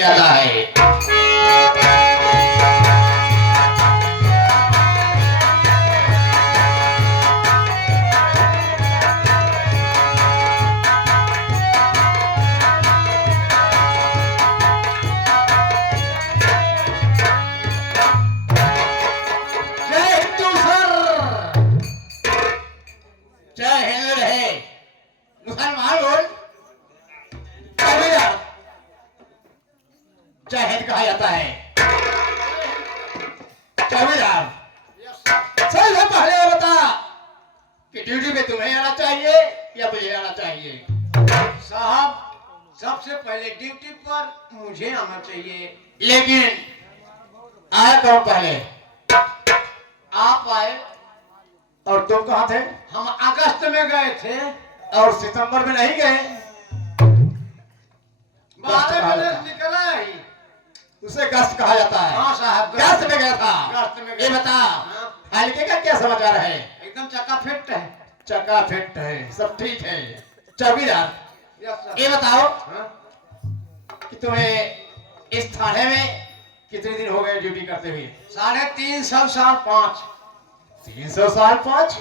आता है। जय हिंद कहा जाता है। चौकीदार सबसे पहले बता कि ड्यूटी पे तुम्हें आना चाहिए या मुझे आना चाहिए? साहब सबसे पहले ड्यूटी पर मुझे आना चाहिए। लेकिन आया कौन पहले? आप आए। और तुम कहाँ थे? हम अगस्त में गए थे। और सितंबर में नहीं गए? 12 बजे निकला ही। उसे गश्त कहा जाता है। हाँ साहब गश्त में गया था। गश्त में ये बता हल्के का क्या समाचार है? एकदम चकाफिट है। चकाफिट है, सब ठीक है। चौकीदार यस सर। ये बताओ हाँ? कि तुम्हें इस थाने में कितने दिन हो गए ड्यूटी करते हुए? 350 साल 5। 300 साल 5?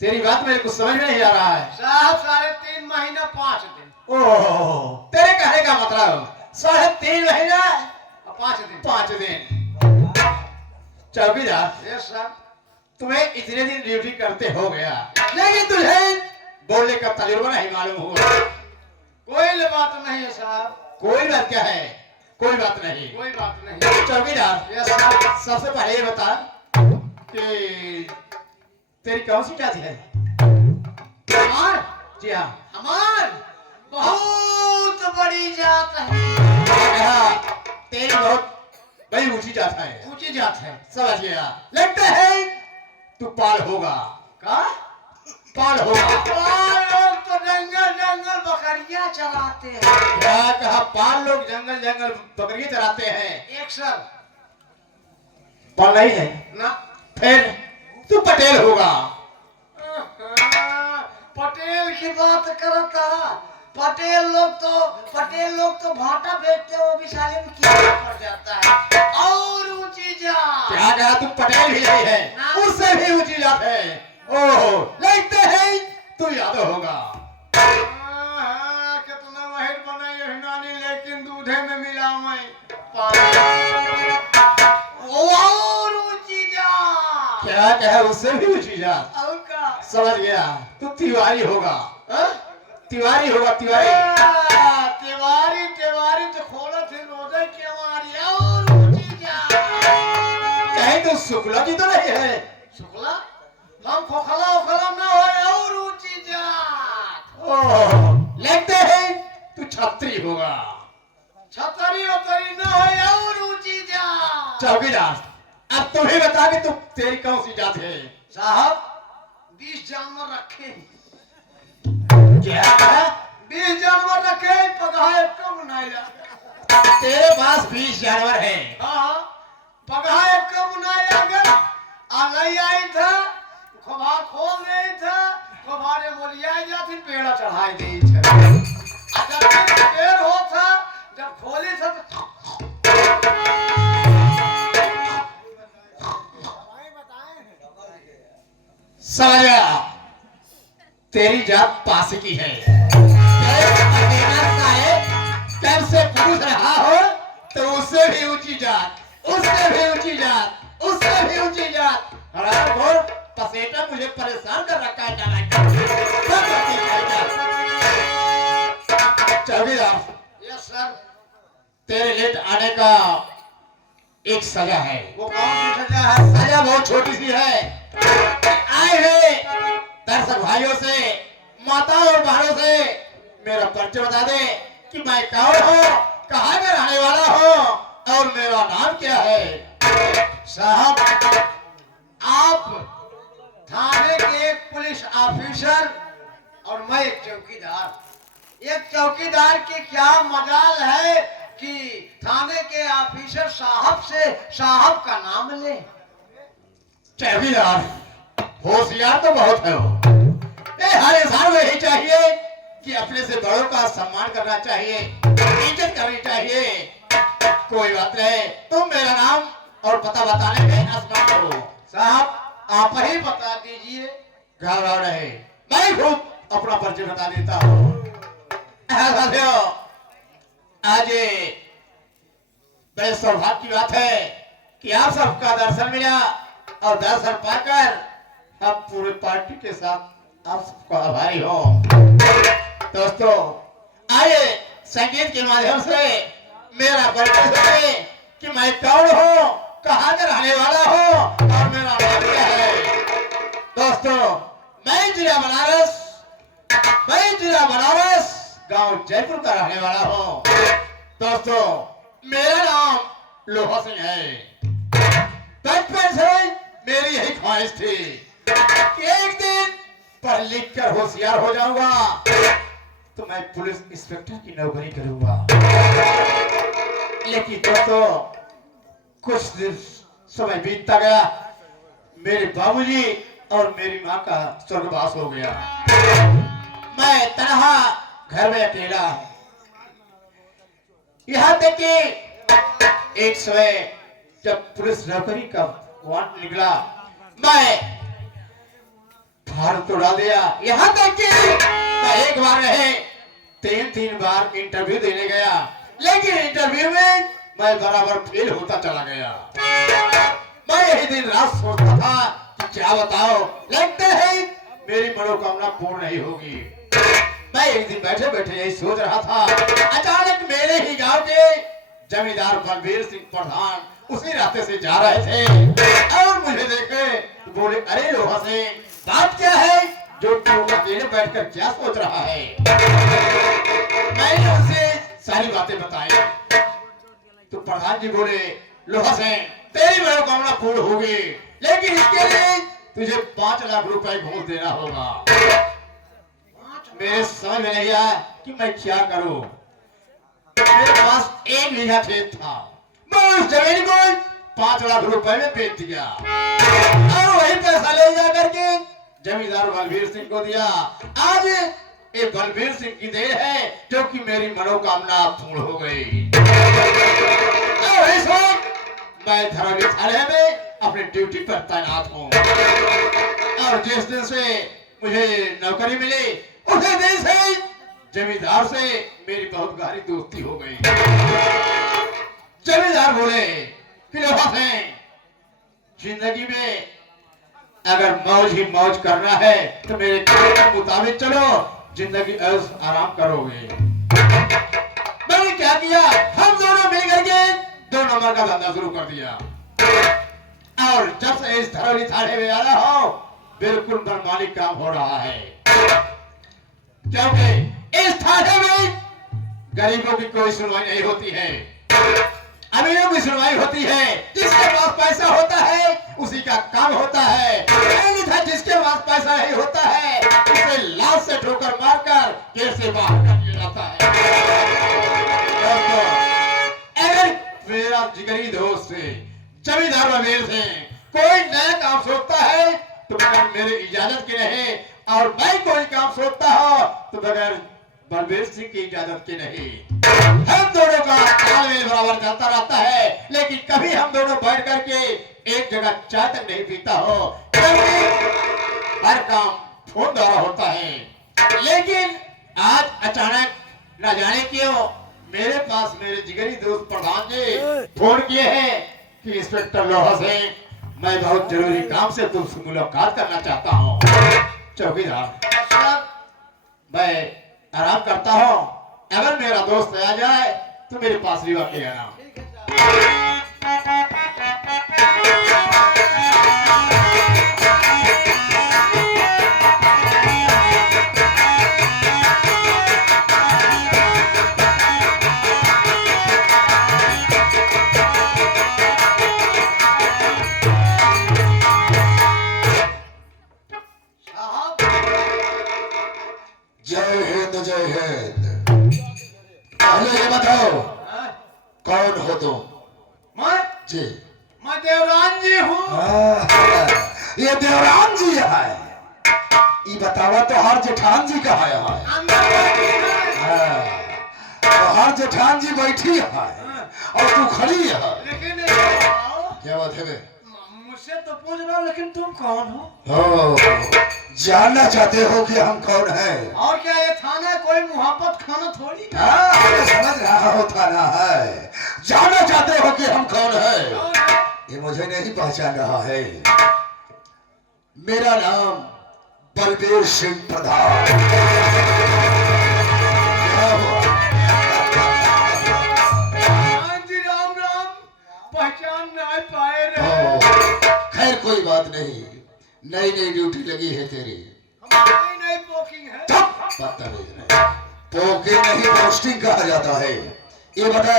तेरी बात मेरे कुछ समझ में नहीं आ रहा है। साहब 3.5 महीना 5 दिन। ओह, तेरे कहने का मतलब 3.5 महीना और 5 दिन। 5 दिन। चौकीदार यस सर। तुम्हें इतने दिन ड्यूटी करते हो गया, लेकिन तुझे बोलने का तजुर्बा नहीं मालूम हुआ। कोई बात नहीं है साहब। कोई बात क्या है? कोई बात नहीं। कोई बात नहीं। चौकीदार यस सर। सबसे पहले ये बता कि तेरी कौन सी जाति है? हमार जी हाँ। हमार बहुत बड़ी जात है। कहा तेरी बहुत बड़ी ऊंची जात है। ऊंची जात है। समझ गया। लगता है तू पाल होगा। का? पाल होगा। लोग तो जंगल जंगल बकरियां चराते हैं। क्या कहा? पाल लोग जंगल जंगल बकरियां चराते हैं। एक सर पाल नहीं है ना। फिर तू पटेल होगा। पटेल की बात करता। पटेल लोग तो भाटा बेचते, वो भी साले में कीड़ा पड़ जाता है। और ऊंची जात। क्या कहा? तू पटेल भी नहीं है, उससे भी ऊंची जात है। ओहो, लगते है तू यादव होगा। कितना महिर बनाई हिनानी, लेकिन दूधे में मिला मैं और ऊंची जात। क्या कहा? उससे भी ऊंची जात। और का? समझ गया। तू तिवारी होगा। हाँ? तिवारी होगा। तिवारी तिवारी तिवारी तो खोला थे रोजे की हमारी और ऊंची जात। कहीं तो शुक्ला जी तो नहीं है? शुक्ला हम खोखला ओखला ना हो और ऊंची जात। ओह, लगते है तू छत्री होगा। छतरी उतरी ना हो और ऊंची जात। चौकीदार अब तुम्हें बता कि तू तेरी कौन सी जात है? साहब 20 जानवर रखे। क्या है? 20 जानवर रखे, पगाए कब बनाया। तेरे पास 20 जानवर है? हाँ पगाए कब बनाया। अगर आलई आई था, खोबा खोल नहीं था, खोबारे मोलिया जाती, पेड़ा चढ़ाई दी था। अगर पेड़ हो था, जब खोली था तो समझ गया। तेरी जात पास की है। जब से पूछ रहा हो तो उससे भी ऊंची जात, उससे भी ऊंची जात, उससे भी ऊंची जात। हरामखोर पसेटा मुझे परेशान कर रखा है। चौकीदार यस सर। तेरे लेट आने का एक सजा है। वो कौन सी सजा है? सजा बहुत छोटी सी है। आए हैं दर्शक भाइयों से, माताओं और बहनों से मेरा परिचय बता दे कि मैं कौन हूँ, कहाँ का रहने वाला हूँ और मेरा नाम क्या है। साहब आप थाने के एक पुलिस ऑफिसर और मैं एक चौकीदार। एक चौकीदार की क्या मजाल है कि थाने के ऑफिसर साहब से साहब का नाम ले। चौकीदार होशियार तो बहुत है वो। हर इंसान को यही चाहिए कि अपने से बड़ों का सम्मान करना चाहिए, इज्जत करनी चाहिए। कोई बात नहीं, तुम मेरा नाम और पता बताने में असमर्थ हो। साहब आप ही बता दीजिए। घबराओ नहीं, मैं खुद अपना परिचय बता देता हूँ। साथियों, आज बड़े सौभाग्य की बात है कि आप सबका दर्शन मिला और दर्शन पाकर हम पूरे पार्टी के साथ आप सबको आभारी हो। दोस्तों, आइए संगीत के माध्यम से मेरा परिचय सुनिए कि मैं कौन हूँ, कहाँ का रहने वाला हूँ और मेरा नाम क्या है। दोस्तों, मैं जिला बनारस गांव जयपुर का रहने वाला हूँ। दोस्तों, मेरा नाम लोहा सिंह है। बचपन से मेरी यही ख्वाहिश थी कि एक दिन पढ़ लिख कर होशियार हो जाऊंगा तो मैं पुलिस इंस्पेक्टर की नौकरी करूंगा। लेकिन दोस्तों, कुछ दिन समय बीतता गया, मेरे बाबूजी और मेरी माँ का स्वर्गवास हो गया। मैं तनहा घर में अकेला हूं। यहाँ तक कि एक समय जब पुलिस नौकरी का वारंट निकला, मैं फार्म तो डाल दिया। यहाँ तक कि मैं एक बार नहीं, तीन बार इंटरव्यू देने गया, लेकिन इंटरव्यू में मैं बराबर फेल होता चला गया। मैं यही दिन रात सोचता था कि क्या बताओ, लगता है मेरी मनोकामना पूर्ण नहीं होगी। मैं एक दिन बैठे बैठे यही सोच रहा था, अचानक मेरे ही गांव के जमींदार बलबीर सिंह प्रधान उसी रास्ते से जा रहे थे और मुझे देखे तो बोले, अरे लोहा सिंह, बात क्या है जो तू अकेले बैठकर क्या सोच रहा है। मैंने उनसे सारी बातें बताई तो प्रधान जी बोले, लोहा सिंह, तेरी मनोकामना पूर्ण होगी, लेकिन इसके लिए तुझे 5 लाख रुपए घूस देना होगा। मेरे समझ में नहीं आया कि मैं क्या करूं। मेरे पास 1 बीघा खेत था, मैं उस जमीन को 5 लाख रुपए में बेच दिया और वही पैसा ले जा करके जमींदार बलबीर सिंह को दिया। आज ये बलबीर सिंह की देन है जो कि मेरी मनोकामना पूर्ण हो गई। मैं धरौली थाने में अपने ड्यूटी पर तैनात हूँ और जिस दिन से मुझे नौकरी मिली उसी दिन से जमींदार से मेरी बहुत गहरी दोस्ती हो गई। जमींदार बोले कि लोहा सिंह, जिंदगी में अगर मौज ही मौज करना है तो मेरे कहने के मुताबिक चलो, जिंदगी ऐश आराम करोगे। मैंने क्या किया, हम दोनों मिल करके 2 नंबर का धंधा शुरू कर दिया और जब से इस धरौली थाने में आया हो बिल्कुल मनमानी काम हो रहा है, क्योंकि इस थाने में गरीबों की कोई सुनवाई नहीं होती है, अमीरों की सुनवाई होती है। जिसके पास पैसा होता है उसी का काम होता है, जिसके पास पैसा नहीं होता है उसे लात से ठोकर मारकर जेल से बाहर कर दिया जाता है। अगर मेरा जिगरी दोस्त जमींदार बलबीर सिंह कोई नया काम सोचता है तो बगैर मेरे इजाजत के नहीं, और मैं कोई काम सोचता हो तो बगैर बलबीर सिंह की इजाजत के नहीं। हम दोनों का तालमेल बराबर चलता रहता है, लेकिन कभी हम दोनों बैठ करके एक जगह चाय तक नहीं पीता हो, क्योंकि हर काम फोन द्वारा होता है। लेकिन आज अचानक न जाने क्यों मेरे पास मेरे जिगरी दोस्त प्रधान जी फोन किए हैं कि इंस्पेक्टर लोहा सिंह, मैं बहुत जरूरी काम से तुमसे मुलाकात करना चाहता हूँ। चौकीदार, मैं आराम करता हूँ, अगर मेरा दोस्त आ जाए तो मेरे पास रिवा के आना। जय हिंद जय हिंद। पहले ये बताओ कौन हो तुम? मैं जी, मैं देवरान जी हूँ। ये देवरान जी है। ये बतावा तो हर जेठान जी का है। अंदर बैठी है। तो हर जेठान जी बैठी है और तू खड़ी है। लेकिन ये बताओ, क्या बात है बे? मुझसे तो पूछ रहा हूँ, लेकिन तुम कौन हो? हो, जानना चाहते हो कि हम कौन हैं? और क्या ये थाना कोई मुहब्बत खाना थोड़ी? हाँ, मैं समझ रहा हूँ थाना है। जानना चाहते हो कि हम कौन हैं? कौन है? ये मुझे नहीं पहचान रहा है। मेरा नाम बलबीर सिंह प्रधान। क्या हुआ? हाँ जी, राम राम। पहचान नहीं पाए रे। खैर कोई बात नहीं, नई नई ड्यूटी लगी है तेरी। हमारी नई पोकिंग है। बदतमीज नहीं, पोकिंग नहीं पोस्टिंग कहा जाता है। ये बता,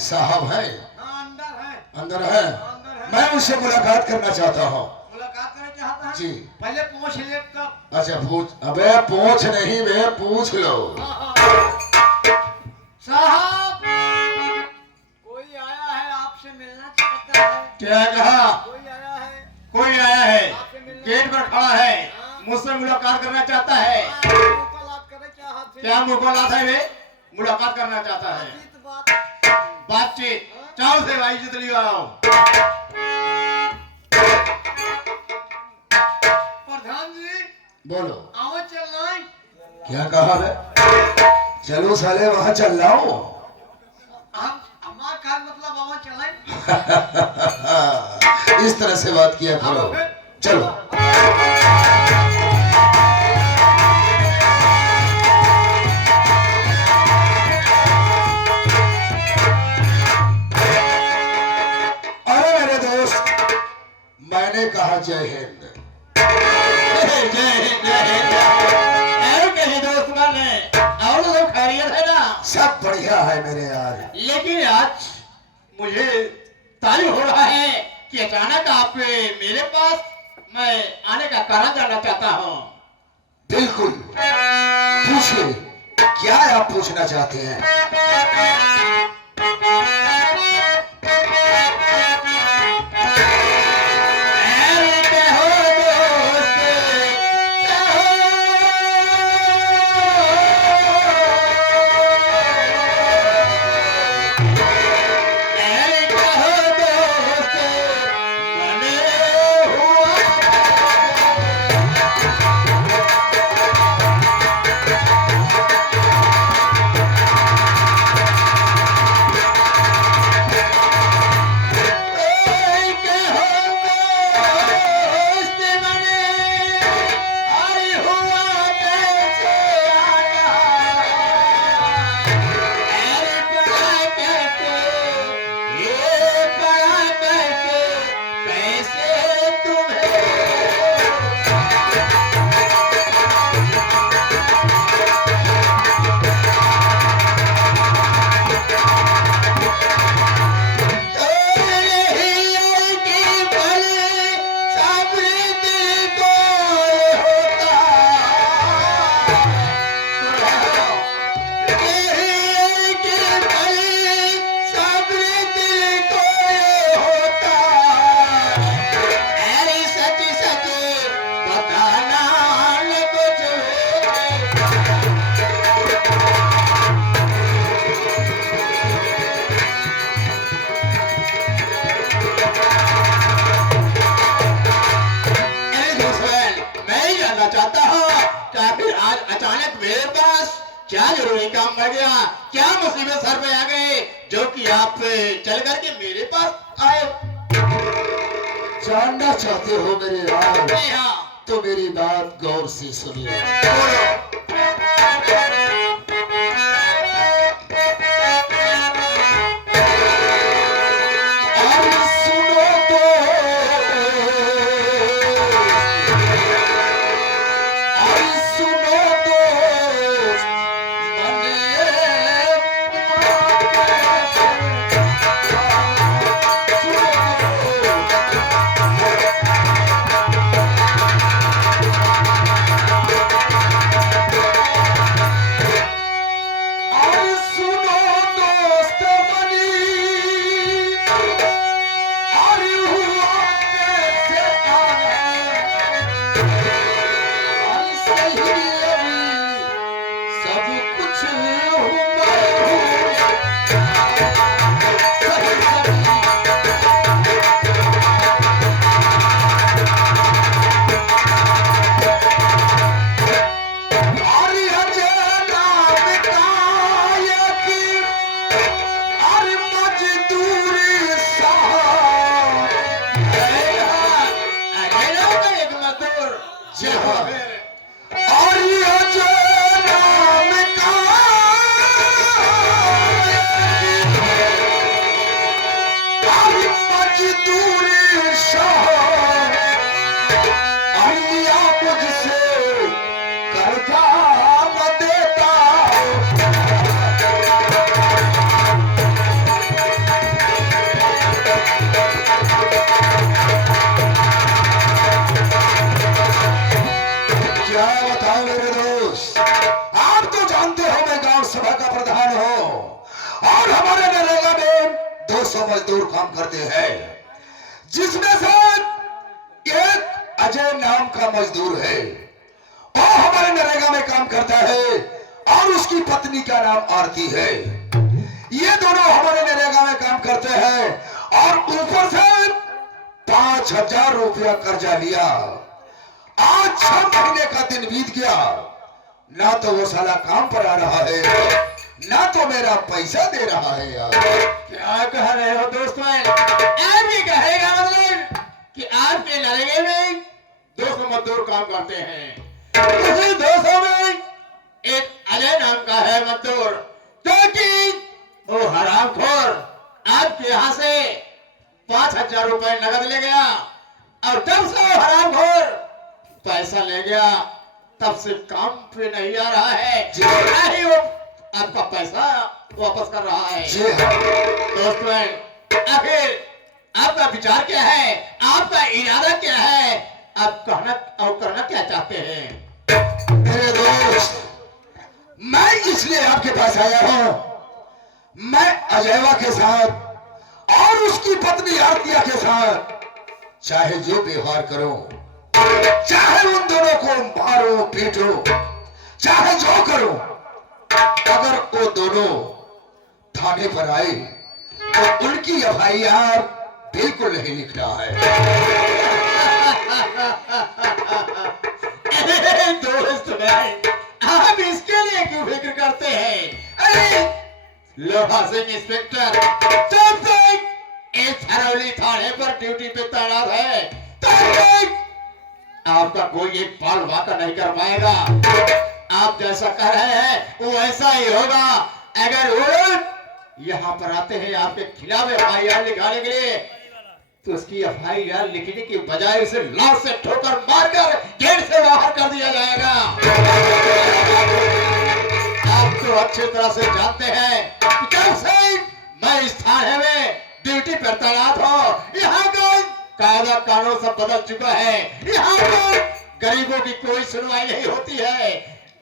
साहब है? हाँ, अंदर है। अंदर है? मैं उससे मुलाकात करना चाहता हूँ। मुलाकात करना चाहता है? जी। पहले पूछ ले कब। अच्छा पूछ। अबे पूछ नहीं बे, पूछ लो। साहब, कोई आया है आपसे मिलना चाहता है। क्या कहा? कोई आया है कोई आया है, आपसे मिलना। गेट पर खड़ा है, मुझसे मुलाकात करना चाहता है। मुलाकात करना चाहते हैं। क्या मुलाकात है वे? मुलाकात करना चाहता है। बातचीत बात। बातचीत चाव से भाई जितनी आओ। प्रधान जी, बोलो। आओ चल रहे। क्या कहा बे? चलो साले वहां चल रहा हूँ। हम हमारा का मतलब आओ चलें। इस तरह से बात किया करो। चलो। अरे मेरे दोस्त, मैंने कहा जय हिंद। जय हिंद जय हिंद। और कहीं दोस्त माने और सब खैरियत है ना? सब बढ़िया है मेरे यार। लेकिन आज मुझे ताल्लुक हो रहा है कि अचानक आप मेरे पास मैं आने का कारण जानना चाहता हूँ। बिल्कुल, पूछिए, क्या आप पूछना चाहते हैं? अरे कहो दोस्त, कहो। अरे कहो दोस्त, बने हुआ। क्या जरूरी काम पड़ गया? क्या मुसीबत सर पे आ गई जो कि आप चल करके मेरे पास आए? जानना चाहते हो मेरे यार? जी हाँ। तो मेरी बात गौर से सुनिए। और सुनो तो, और सुनो तो, 200 मजदूर काम करते हैं, जिसमें से एक अजय नाम का मजदूर है और हमारे नरेगा में काम करता है, और उसकी पत्नी का नाम आरती है। ये दोनों हमारे नरेगा में काम करते हैं और ऊपर से 5,000 रुपया कर्जा लिया। आज 6 महीने का दिन बीत गया, ना तो वो साला काम पर आ रहा है, ना तो मेरा पैसा दे रहा है। यार क्या कह रहे हो दोस्त भाई? आप ये कहेगा मतलब कि आपके नरेगे में 200 मजदूर काम करते हैं, उसी 200 में एक अजय नाम का है मजदूर, क्योंकि वो हरामखोर आपके यहाँ से 5,000 रुपए नगद ले गया, और जब से वो हरामखोर पैसा ले गया तब से काम पे नहीं आ रहा है, ना ही वो आपका पैसा वापस कर रहा है। दोस्तों, आखिर आपका विचार क्या है, आपका इरादा क्या है, आप कहना और करना क्या चाहते हैं? मेरे दोस्त, मैं इसलिए आपके पास आया हूं, मैं अजयवा के साथ और उसकी पत्नी आरतिया के साथ चाहे जो व्यवहार करो, चाहे उन दोनों को मारो पीटो, चाहे जो करो, अगर वो दोनों थाने पर आए तो उनकी FIR बिल्कुल नहीं लिखना है। अरे दोस्त भाई, आप इसके लिए क्यों फिक्र करते हैं? अरे लोहा सिंह इंस्पेक्टर जब तक एक थरौली थाने पर ड्यूटी पे तैनात है, तब तक आपका कोई एक पाल वाका नहीं कर पाएगा। आप जैसा कह रहे हैं वो ऐसा ही होगा। अगर वो यहाँ पर आते हैं आपके खिलाफ FIR लिखाने के लिए, तो उसकी FIR लिखने की बजाय उसे लात से ठोकर मारकर गेट से बाहर कर दिया जाएगा। आप तो अच्छी तरह से जानते हैं कि जब से मैं इस थाने में ड्यूटी पर तैनात हूँ, यहाँ का कायदा कानून सब बदल चुका है। यहाँ पर गरीबों की कोई सुनवाई नहीं होती है,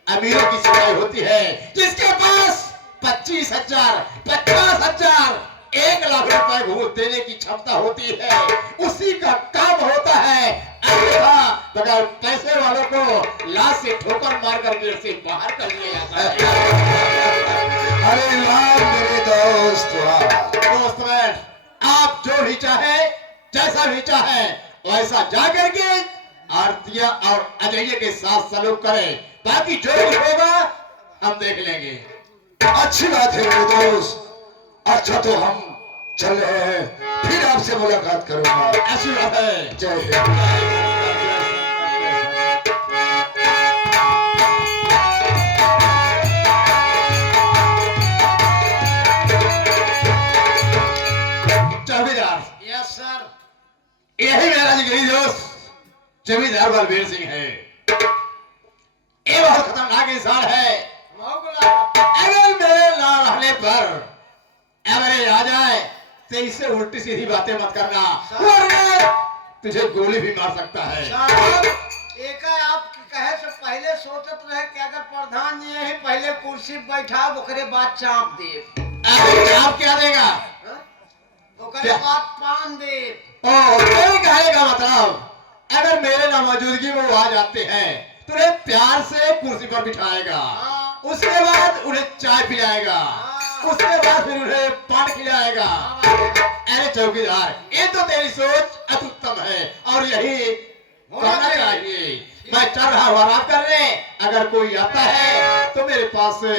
अमीरों की सुनवाई होती है। जिसके पास 25,000, 50,000, 1,00,000 रुपए घूस देने की क्षमता होती है, उसी का काम होता है। अन्यथा बगैर पैसे वालों को लाश से ठोकर मारकर गेट से बाहर कर दिया जाता है। अरे वाह मेरे दोस्त, दोस्त आप जो भी चाहे, जैसा भी चाहे, वैसा जाकर के आरतिया और अजय के साथ सलूक करें, बाकी जो भी होगा हम देख लेंगे। अच्छी बात है मेरे दोस्त। अच्छा तो हम चल रहे हैं, फिर आपसे मुलाकात करूंगा। ऐसी बात है। जय हिंद। चौकीदार, यस सर। यही मेरा जिगरी दोस्त जमींदार बलबीर सिंह है। ये बहुत खतरनाक इंसान है। अगर मेरे ना रहने पर एवरेज आ जाए तो इससे उल्टी सीधी बातें मत करना, वरना तुझे गोली भी मार सकता है। साहब, एक आप कहे से पहले सोचत रहे कि अगर प्रधान जी यही पहले कुर्सी पर बैठा, ओकरे बाद चाप दे। आप क्या देगा? ओकरे बाद पान दे। मेरे कहने का मतलब, अगर मेरे ना मौजूदगी में वो आ जाते हैं तो उन्हें प्यार से कुर्सी पर बिठाएगा, उसके बाद उन्हें चाय पिलाएगा, उसके बाद फिर उन्हें पान खिलाएगा। अरे चौकीदार, ये तो तेरी सोच अत्युत्तम है और यही करना चाहिए। मैं चल रहा हूँ आराम करने, अगर कोई आता है तो मेरे पास से